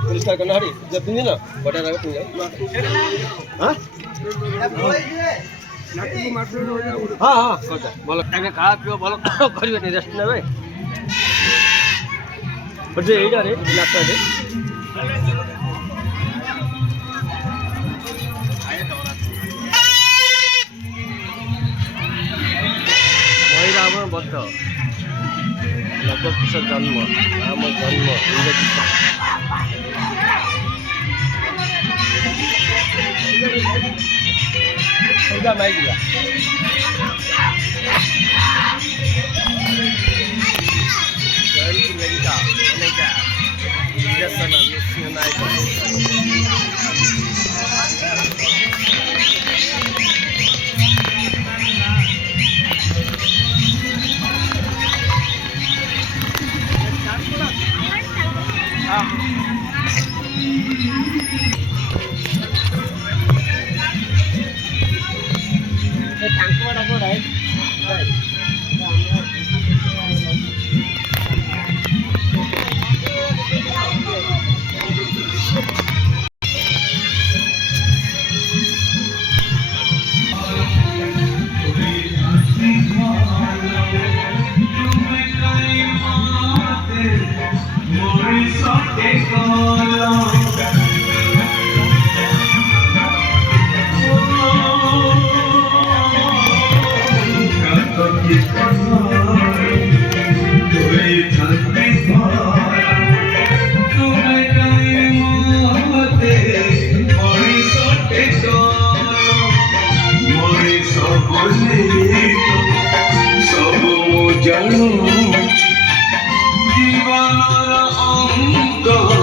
पुलिसकार करना हरी जब तुम ना बटा रहा तुम हाँ हाँ हाँ करता बोलो टाइम खा पियो बोलो करियो नहीं रेस्ट ना भाई पर जे एडा रे लगता है महिला আমার বদ্ধ लगभग जन्म आम जन्म इंग्रेजी माइला ललिता अनेका निरसन निश्चय नायक जीवन अंग